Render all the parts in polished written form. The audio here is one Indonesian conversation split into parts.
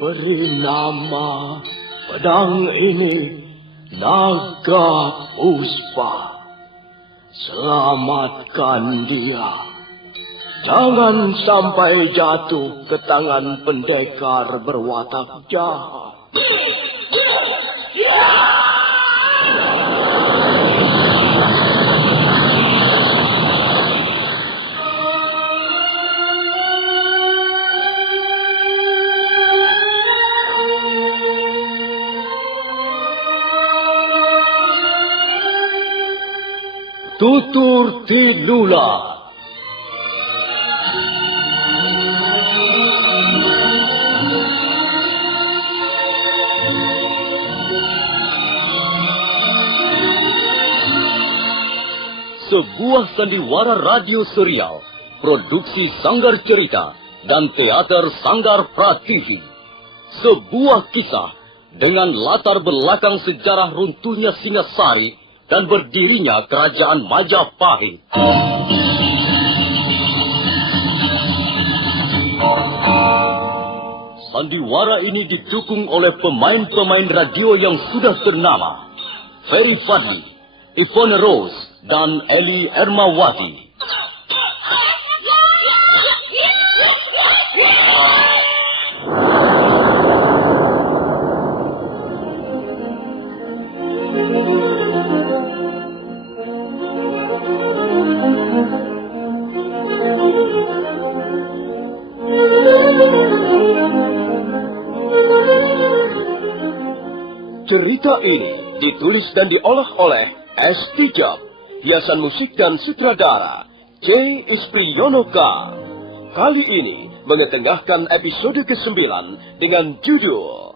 Beri nama pedang ini Naga Puspa. Selamatkan dia. Jangan sampai jatuh ke tangan pendekar berwatak jahat. Tutur Tinula. Sebuah sandiwara radio serial, produksi Sanggar Cerita dan Teater Sanggar Prativi. Sebuah kisah dengan latar belakang sejarah runtuhnya Singasari dan berdirinya Kerajaan Majapahit. Sandiwara ini didukung oleh pemain-pemain radio yang sudah ternama. Ferry Fadli, Ivone Rose, dan Eli Ermawati. Cerita ini ditulis dan diolah oleh S. Tijab, hiasan musik dan sutradara J. Ispriyonoka. Kali ini mengetengahkan episode ke-9 dengan judul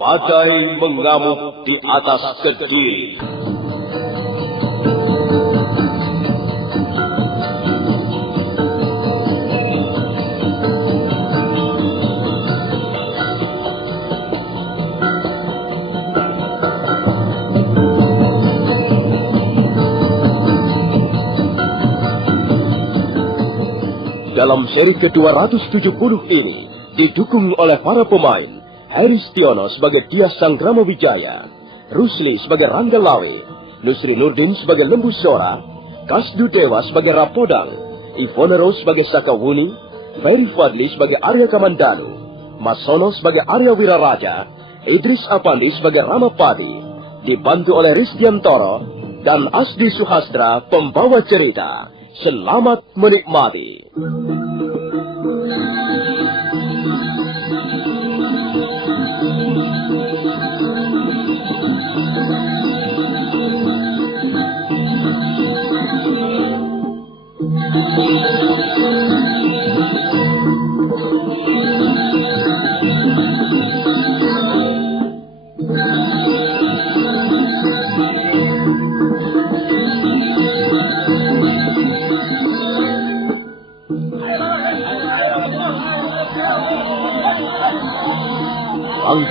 Badai Mengamuk di Atas Kediri. Dalam seri ke-270 ini, didukung oleh para pemain, Heri Stiono sebagai Dias Sanggrama Wijaya, Rusli sebagai Rangga Lawe, Nusri Nurdin sebagai Lembu Sora, Kasdu Dewa sebagai Rapodang, Ivone Rose sebagai Sakawuni, Ferry Fadli sebagai Arya Kamandanu, Masono sebagai Arya Wiraraja, Idris Apandi sebagai Ramapati, dibantu oleh Rizdiantoro, dan Asdi Suhastra pembawa cerita. Selamat menikmati.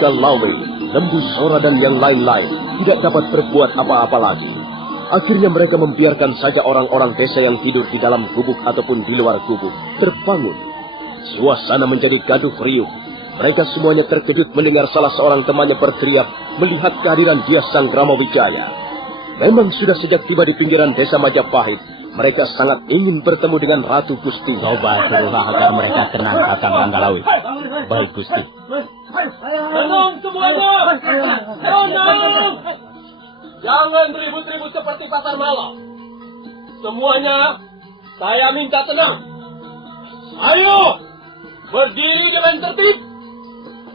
Rangga Lawe, Lembu Sora dan yang lain-lain tidak dapat berbuat apa-apa lagi. Akhirnya mereka membiarkan saja orang-orang desa yang tidur di dalam gubuk ataupun di luar gubuk terbangun. Suasana menjadi gaduh riuh. Mereka semuanya terkejut mendengar salah seorang temannya berteriak melihat kehadiran Dias Sanggrama Wijaya. Memang sudah sejak tiba di pinggiran desa Majapahit, mereka sangat ingin bertemu dengan Ratu Gusti. Coba suruhlah agar mereka tenang, Kakang Rangga Lawe. Baik, Gusti. Tenang semuanya! Tenang! Jangan ribut-ribut seperti pasar malam. Semuanya, saya minta tenang. Ayo, berdiri dengan tertib.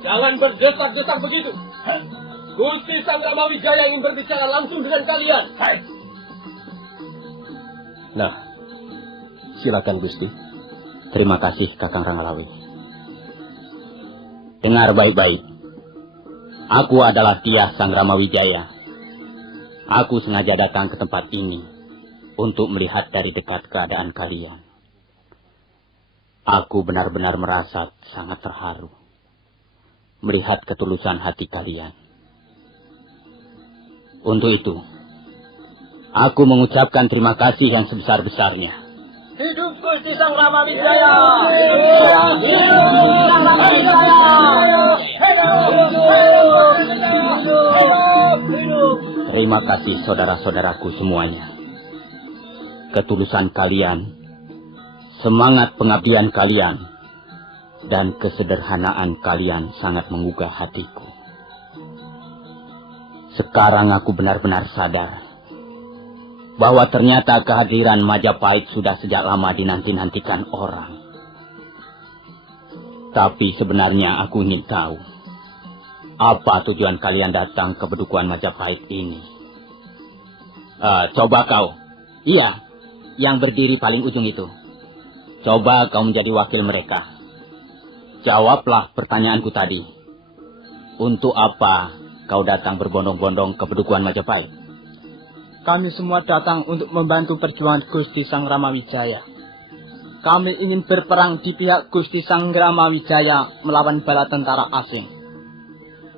Jangan berdesak-desak begitu. Gusti Sanggrama Wijaya ingin berbicara langsung dengan kalian. Nah, silakan Gusti. Terima kasih, Kakang Rangga Lawe. Dengar baik-baik. Aku adalah Dias Sanggrama Wijaya. Aku sengaja datang ke tempat ini untuk melihat dari dekat keadaan kalian. Aku benar-benar merasa sangat terharu melihat ketulusan hati kalian. Untuk itu, aku mengucapkan terima kasih yang sebesar-besarnya. Hidup Gusti Sanggrama Wijaya! Hidup Gusti Sanggrama Wijaya! kasih saudara-saudaraku semuanya. Ketulusan kalian, semangat pengabdian kalian, dan kesederhanaan kalian sangat menggugah hatiku. Sekarang aku benar-benar sadar bahwa ternyata kehadiran Majapahit sudah sejak lama dinanti-nantikan orang. Tapi sebenarnya aku ingin tahu, apa tujuan kalian datang ke Bedukuan Majapahit ini? Coba kau. Iya, yang berdiri paling ujung itu. Coba kau menjadi wakil mereka. Jawablah pertanyaanku tadi. Untuk apa kau datang berbondong-bondong ke Bedukuan Majapahit? Kami semua datang untuk membantu perjuangan Gusti Sang Ramawijaya. Kami ingin berperang di pihak Gusti Sang Ramawijaya melawan bala tentara asing.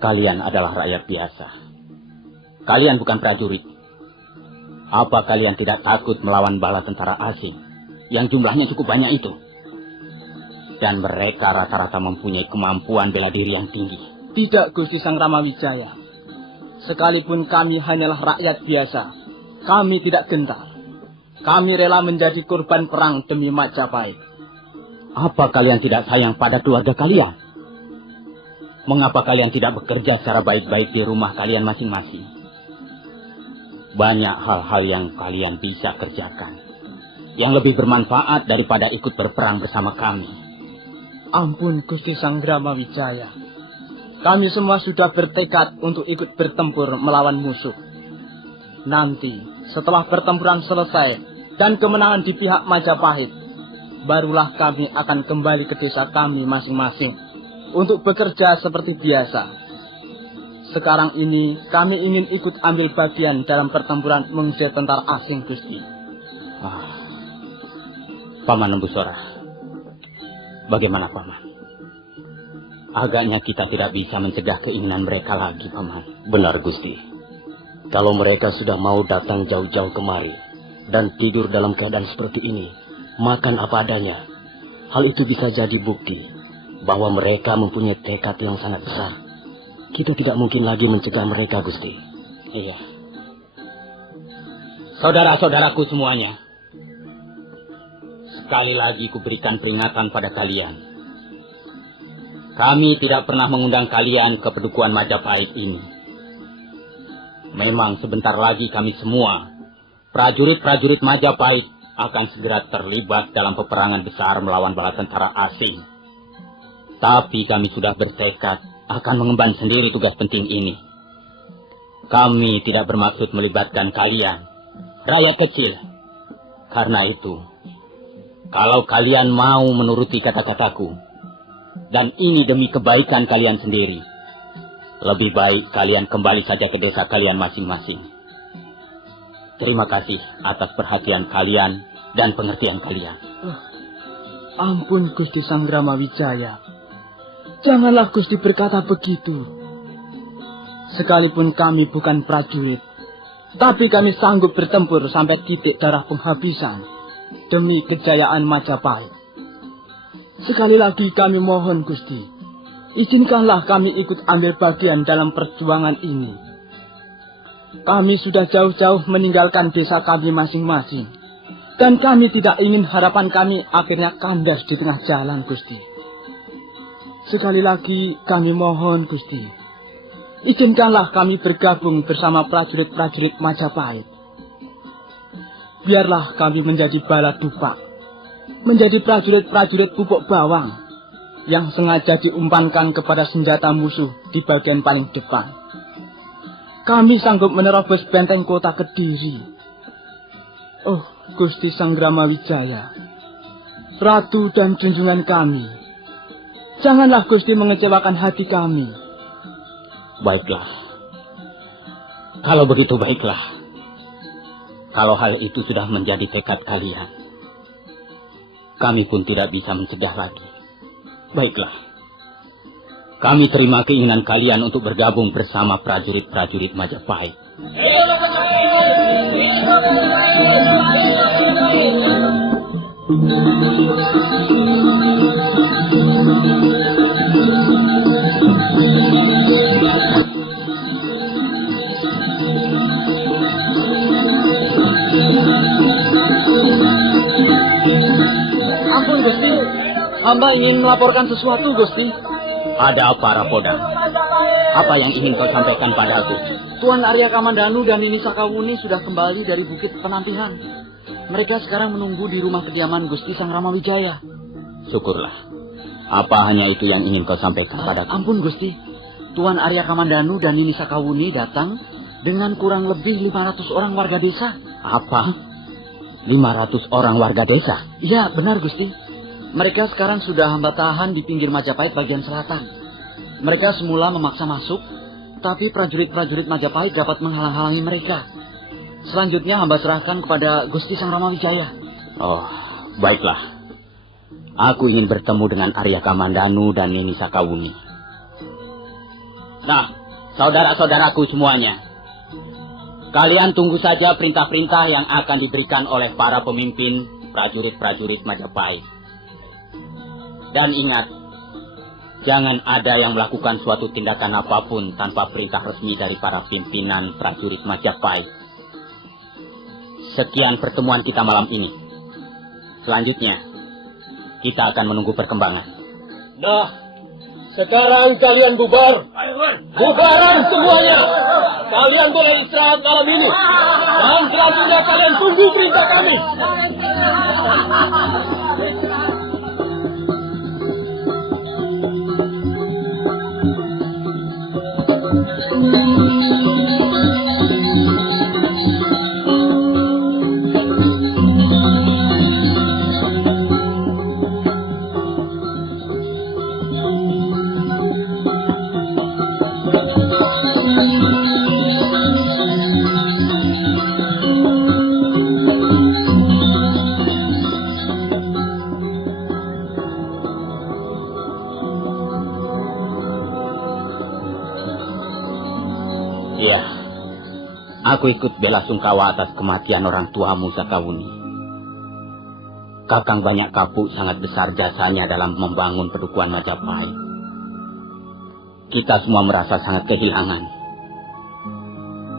Kalian adalah rakyat biasa. Kalian bukan prajurit. Apa kalian tidak takut melawan bala tentara asing yang jumlahnya cukup banyak itu? Dan mereka rata-rata mempunyai kemampuan bela diri yang tinggi. Tidak, Gusti Sang Ramawijaya. Sekalipun kami hanyalah rakyat biasa, kami tidak gentar. Kami rela menjadi korban perang demi Majapahit. Apa kalian tidak sayang pada keluarga kalian? Mengapa kalian tidak bekerja secara baik-baik di rumah kalian masing-masing? Banyak hal-hal yang kalian bisa kerjakan, yang lebih bermanfaat daripada ikut berperang bersama kami. Ampun, Gusti Sang Ramawijaya. Kami semua sudah bertekad untuk ikut bertempur melawan musuh. Nanti, setelah pertempuran selesai dan kemenangan di pihak Majapahit, barulah kami akan kembali ke desa kami masing-masing untuk bekerja seperti biasa. Sekarang ini, kami ingin ikut ambil bagian dalam pertempuran mengusir tentara asing, Gusti. Paman Lembusora, bagaimana Paman? Agaknya kita tidak bisa mencegah keinginan mereka lagi, Paman. Benar, Gusti. Kalau mereka sudah mau datang jauh-jauh kemari dan tidur dalam keadaan seperti ini, makan apa adanya, hal itu bisa jadi bukti bahwa mereka mempunyai tekad yang sangat besar. Kita tidak mungkin lagi mencegah mereka, Gusti. Iya. Saudara-saudaraku semuanya, sekali lagi kuberikan peringatan pada kalian. Kami tidak pernah mengundang kalian ke Bedukuan Majapahit ini. Memang sebentar lagi kami semua, prajurit-prajurit Majapahit, akan segera terlibat dalam peperangan besar melawan bala tentara asing. Tapi kami sudah bertekad akan mengemban sendiri tugas penting ini. Kami tidak bermaksud melibatkan kalian, rakyat kecil. Karena itu, kalau kalian mau menuruti kata-kataku, dan ini demi kebaikan kalian sendiri, lebih baik kalian kembali saja ke desa kalian masing-masing. Terima kasih atas perhatian kalian dan pengertian kalian. Ampun, Gusti Sang Ramawijaya. Janganlah Gusti berkata begitu. Sekalipun kami bukan prajurit, tapi kami sanggup bertempur sampai titik darah penghabisan demi kejayaan Majapahit. Sekali lagi kami mohon, Gusti, izinkanlah kami ikut ambil bagian dalam perjuangan ini. Kami sudah jauh-jauh meninggalkan desa kami masing-masing, dan kami tidak ingin harapan kami akhirnya kandas di tengah jalan, Gusti. Sekali lagi kami mohon, Gusti, izinkanlah kami bergabung bersama prajurit-prajurit Majapahit. Biarlah kami menjadi bala dupak, menjadi prajurit-prajurit pupuk bawang yang sengaja diumpankan kepada senjata musuh di bagian paling depan. Kami sanggup menerobos benteng kota Kediri. Oh, Gusti Sang Ramawijaya, Ratu dan junjungan kami, janganlah Gusti mengecewakan hati kami. Baiklah. Kalau begitu baiklah. Kalau hal itu sudah menjadi tekad kalian, kami pun tidak bisa mencegah lagi. Baiklah. Kami terima keinginan kalian untuk bergabung bersama prajurit-prajurit Majapahit. Hamba ingin melaporkan sesuatu, Gusti. Ada apa, Rapoda? Apa yang ingin kau sampaikan padaku? Tuan Arya Kamandanu dan Nini Sakawuni sudah kembali dari Bukit Penampihan. Mereka sekarang menunggu di rumah kediaman Gusti Sang Ramawijaya. Syukurlah. Apa hanya itu yang ingin kau sampaikan padaku? Ampun, Gusti. Tuan Arya Kamandanu dan Nini Sakawuni datang dengan kurang lebih 500 orang warga desa. Apa? 500 orang warga desa? Iya, benar, Gusti. Mereka sekarang sudah hamba tahan di pinggir Majapahit bagian selatan. Mereka semula memaksa masuk, tapi prajurit-prajurit Majapahit dapat menghalang-halangi mereka. Selanjutnya hamba serahkan kepada Gusti Sang Ramawijaya. Oh, baiklah. Aku ingin bertemu dengan Arya Kamandanu dan Nini Sakawuni. Nah, saudara-saudaraku semuanya. Kalian tunggu saja perintah-perintah yang akan diberikan oleh para pemimpin prajurit-prajurit Majapahit. Dan ingat, jangan ada yang melakukan suatu tindakan apapun tanpa perintah resmi dari para pimpinan prajurit Majapahit. Sekian pertemuan kita malam ini. Selanjutnya, kita akan menunggu perkembangan. Nah, sekarang kalian bubar. Bubaran semuanya. Kalian boleh istirahat malam ini. Dan selanjutnya kalian tunggu perintah kami. Iya, aku ikut bela sungkawa atas kematian orang tuamu Sakawuni. Kakang Banyak Kapuk sangat besar jasanya dalam membangun Padukuhan Majapahit. Kita semua merasa sangat kehilangan.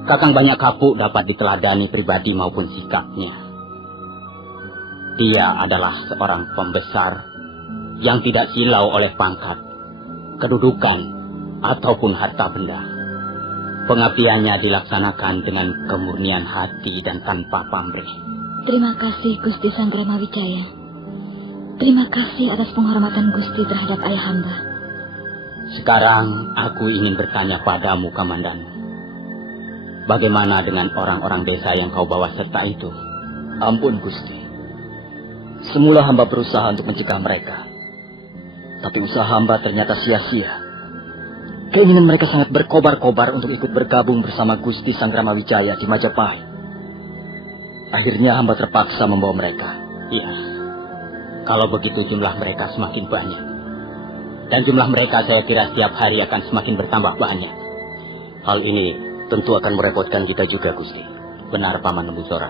Kakang Banyak Kapuk dapat diteladani pribadi maupun sikapnya. Dia adalah seorang pembesar yang tidak silau oleh pangkat, kedudukan, ataupun harta benda. Pengabdiannya dilaksanakan dengan kemurnian hati dan tanpa pamrih. Terima kasih Gusti Sang Ramawijaya. Terima kasih atas penghormatan Gusti terhadap ayah hamba. Sekarang aku ingin bertanya padamu, Kamandanu. Bagaimana dengan orang-orang desa yang kau bawa serta itu? Ampun, Gusti. Semula hamba berusaha untuk mencegah mereka. Tapi usaha hamba ternyata sia-sia. Keinginan mereka sangat berkobar-kobar untuk ikut bergabung bersama Gusti Sang Ramawijaya di Majapahit. Akhirnya hamba terpaksa membawa mereka. Iya, kalau begitu jumlah mereka semakin banyak. Dan jumlah mereka saya kira setiap hari akan semakin bertambah banyak. Hal ini tentu akan merepotkan kita juga, Gusti. Benar, Paman Nembusora.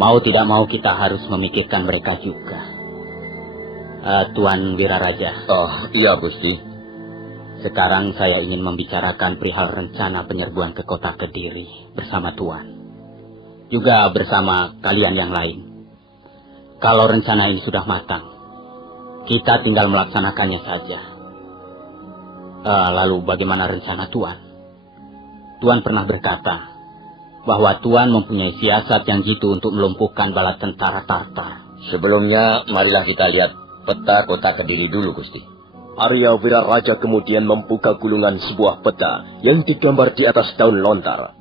Mau tidak mau kita harus memikirkan mereka juga. Tuan Wiraraja. Oh, iya, Gusti. Sekarang saya ingin membicarakan perihal rencana penyerbuan ke kota Kediri bersama Tuan. Juga bersama kalian yang lain. Kalau rencana ini sudah matang, kita tinggal melaksanakannya saja. Lalu bagaimana rencana Tuan? Tuan pernah berkata bahwa Tuan mempunyai siasat yang jitu untuk melumpuhkan bala tentara Tartar. Sebelumnya, marilah kita lihat peta kota Kediri dulu, Gusti. Arya Wiraraja kemudian membuka gulungan sebuah peta yang digambar di atas daun lontar.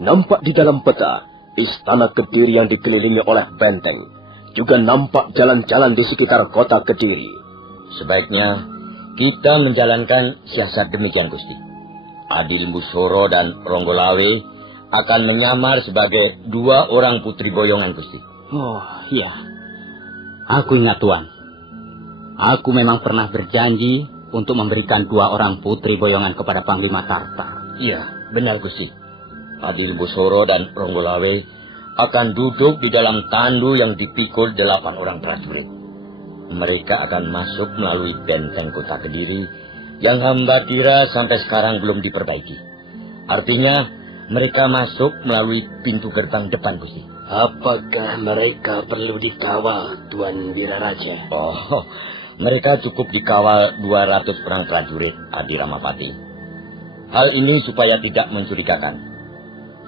Nampak di dalam peta, istana Kediri yang dikelilingi oleh benteng. Juga nampak jalan-jalan di sekitar kota Kediri. Sebaiknya kita menjalankan siasat demikian, Gusti. Adil Mbusoro dan Ronggolawe akan menyamar sebagai dua orang putri boyongan, Gusti. Oh, iya. Aku ingat, Tuan. Aku memang pernah berjanji untuk memberikan dua orang putri boyongan kepada Panglima Tartar. Iya, benar, Gusti. Adil Mbusoro dan Ronggolawe akan duduk di dalam tandu yang dipikul 8 orang prajurit. Mereka akan masuk melalui benteng kota Kediri yang hamba kira sampai sekarang belum diperbaiki. Artinya, mereka masuk melalui pintu gerbang depan, Gusti. Apakah mereka perlu dikawal, Tuan Wiraraja? Oh, mereka cukup dikawal 200 orang prajurit Adi Ramapati. Hal ini supaya tidak mencurigakan.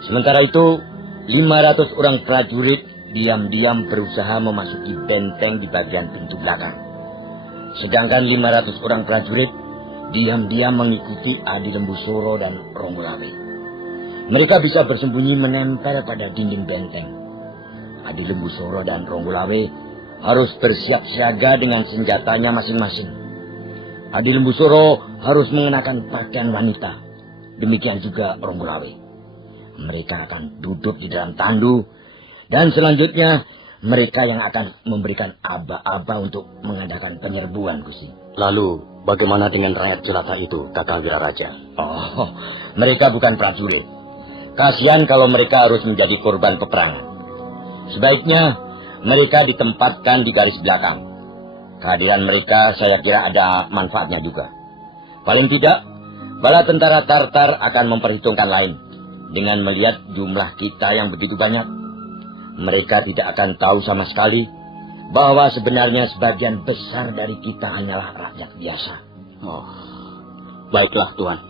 Sementara itu, 500 orang prajurit diam-diam berusaha memasuki benteng di bagian pintu belakang. Sedangkan 500 orang prajurit diam-diam mengikuti Adi Lembusoro dan Ronggolawe. Mereka bisa bersembunyi menempel pada dinding benteng. Adi Lembusoro dan Ronggolawe harus bersiap siaga dengan senjatanya masing-masing. Adi Lembusoro harus mengenakan pakaian wanita. Demikian juga Ronggolawe. Mereka akan duduk di dalam tandu. Dan selanjutnya mereka yang akan memberikan aba-aba untuk mengadakan penyerbuan, Gusti. Lalu, bagaimana dengan rakyat jelata itu, Kakang Wiraraja? Oh, mereka bukan prajurit. Kasihan kalau mereka harus menjadi korban peperangan. Sebaiknya mereka ditempatkan di garis belakang. Kehadiran mereka saya kira ada manfaatnya juga. Paling tidak, bala tentara Tartar akan memperhitungkan lain dengan melihat jumlah kita yang begitu banyak. Mereka tidak akan tahu sama sekali bahwa sebenarnya sebagian besar dari kita hanyalah rakyat biasa. Oh, baiklah Tuan.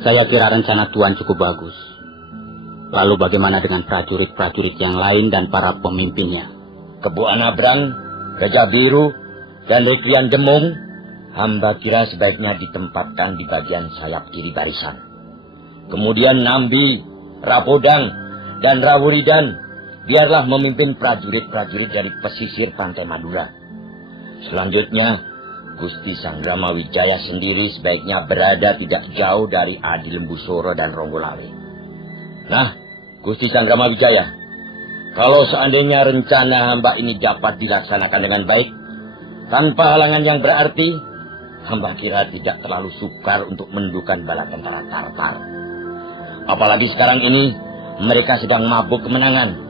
Saya kira rencana Tuan cukup bagus. Lalu bagaimana dengan prajurit-prajurit yang lain dan para pemimpinnya? Kebu Anabrang, Gajah Biru, dan Retrian Demung, hamba kira sebaiknya ditempatkan di bagian sayap kiri barisan. Kemudian Nambi, Rapodang, dan Rawuridan biarlah memimpin prajurit-prajurit dari pesisir pantai Madura. Selanjutnya, Gusti Sanggrama Wijaya sendiri sebaiknya berada tidak jauh dari Adi Lembusoro dan Ronggolawe. Nah, Gusti Sanggrama Wijaya, kalau seandainya rencana hamba ini dapat dilaksanakan dengan baik, tanpa halangan yang berarti, hamba kira tidak terlalu sukar untuk menundukkan bala tentara Tartar. Apalagi sekarang ini, mereka sedang mabuk kemenangan.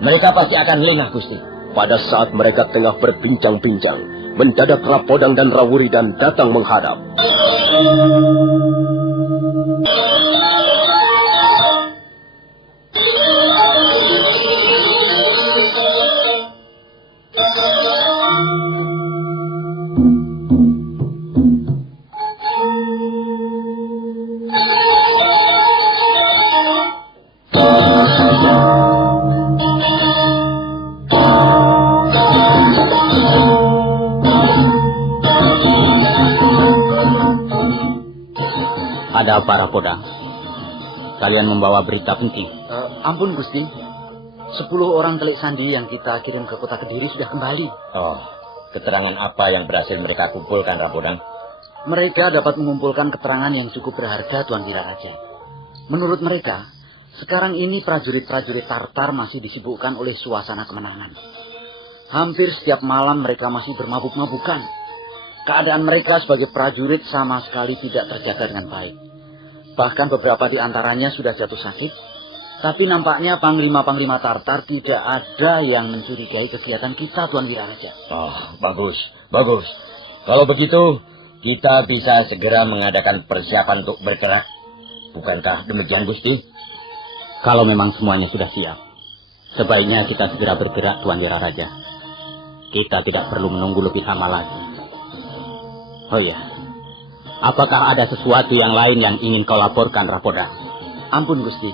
Mereka pasti akan lengah, Gusti. Pada saat mereka tengah berbincang-bincang, mendadak Rapodang dan Rawuridan datang menghadap. Ada apa, Rapodang? Kalian membawa berita penting. Ampun, Gusti. 10 orang telik sandi yang kita kirim ke kota Kediri sudah kembali. Oh, keterangan apa yang berhasil mereka kumpulkan, Rapodang? Mereka dapat mengumpulkan keterangan yang cukup berharga, Tuan Wiraraja. Menurut mereka, sekarang ini prajurit-prajurit Tartar masih disibukkan oleh suasana kemenangan. Hampir setiap malam mereka masih bermabuk-mabukan. Keadaan mereka sebagai prajurit sama sekali tidak terjaga dengan baik. Bahkan beberapa di antaranya sudah jatuh sakit. Tapi nampaknya panglima-panglima Tartar tidak ada yang mencurigai kegiatan kita, Tuan Wiraraja. Oh, bagus, bagus. Kalau begitu, kita bisa segera mengadakan persiapan untuk bergerak. Bukankah demikian, Gusti? Kalau memang semuanya sudah siap, sebaiknya kita segera bergerak, Tuan Wiraraja. Kita tidak perlu menunggu lebih lama lagi. Oh ya, apakah ada sesuatu yang lain yang ingin kau laporkan, Rapodang? Ampun, Gusti.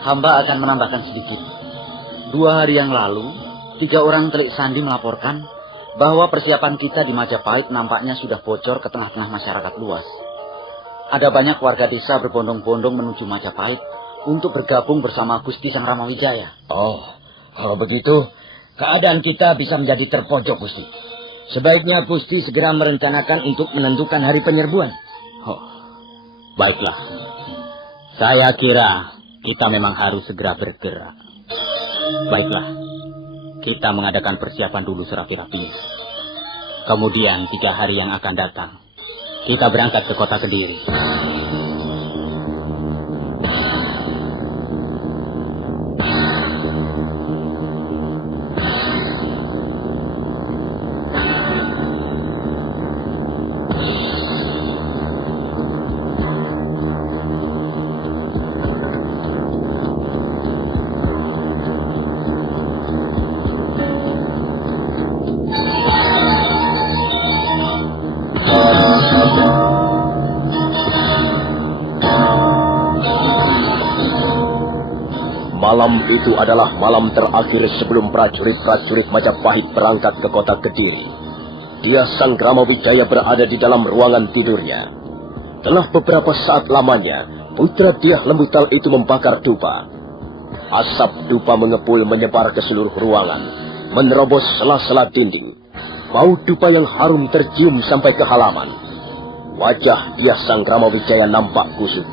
Hamba akan menambahkan sedikit. 2 hari yang lalu, 3 orang telik sandi melaporkan bahwa persiapan kita di Majapahit nampaknya sudah bocor ke tengah-tengah masyarakat luas. Ada banyak warga desa berbondong-bondong menuju Majapahit untuk bergabung bersama Gusti Sang Ramawijaya. Oh, kalau begitu, keadaan kita bisa menjadi terpojok, Gusti. Sebaiknya Gusti segera merencanakan untuk menentukan hari penyerbuan. Oh, baiklah. Saya kira kita memang harus segera bergerak. Baiklah, kita mengadakan persiapan dulu serapi-rapinya. Kemudian 3 hari yang akan datang, kita berangkat ke kota Kediri. Malam itu adalah malam terakhir sebelum prajurit-prajurit Majapahit berangkat ke kota Kediri. Dia Sang Gramawijaya berada di dalam ruangan tidurnya. Telah beberapa saat lamanya, putra Diah Lembutal itu membakar dupa. Asap dupa mengepul menyebar ke seluruh ruangan, menerobos sela-sela dinding. Bau dupa yang harum tercium sampai ke halaman. Wajah Diah Sang Gramawijaya nampak kusut.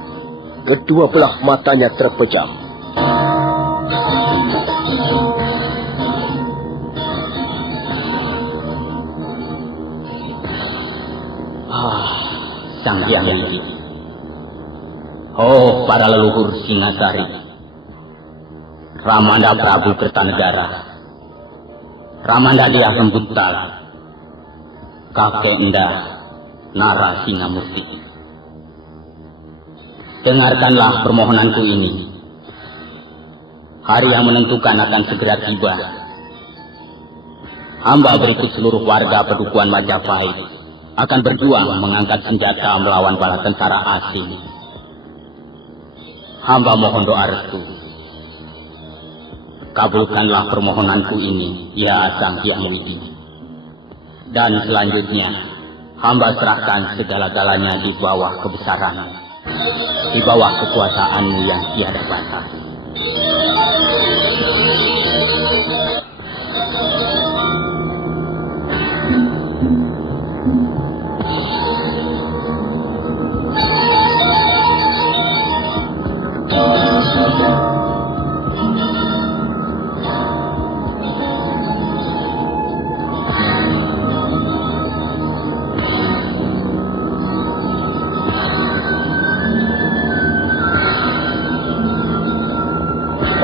Kedua belah matanya terpejam. Sang Hyang Widi. Oh, para leluhur Singasari, Ramanda Prabu Kertanegara, Ramanda Diah Lembutal, Kakek Enda Nara Singamurti. Dengarkanlah permohonanku ini. Hari yang menentukan akan segera tiba. Hamba berikut seluruh warga Pedukuhan Majapahit akan berjuang mengangkat senjata melawan bala tentara asing. Hamba mohon doa restu. Kabulkanlah permohonanku ini, ya Sang Hyang Widi. Dan selanjutnya, hamba serahkan segala-galanya di bawah kebesaran, di bawah kekuasaanmu yang tiada batas.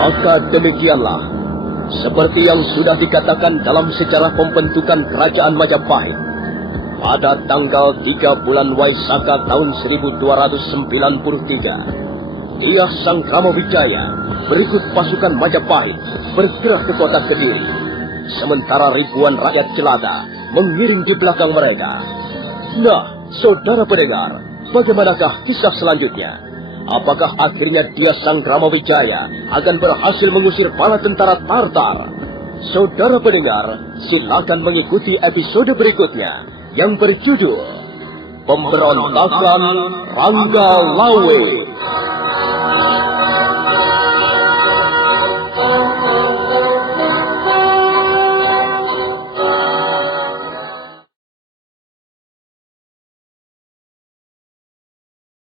Maka demikianlah, seperti yang sudah dikatakan dalam sejarah pembentukan kerajaan Majapahit, pada tanggal 3 bulan Waisaka tahun 1293, Diah Sang Gramawijaya berikut pasukan Majapahit bergerak ke kota Kediri, sementara ribuan rakyat jelata mengiring di belakang mereka. Nah, saudara pendengar, bagaimanakah kisah selanjutnya? Apakah akhirnya Diah Sang Gramawijaya akan berhasil mengusir bala tentara Tartar? Saudara pendengar, silakan mengikuti episode berikutnya yang berjudul Pemberontakan Ranggalawe.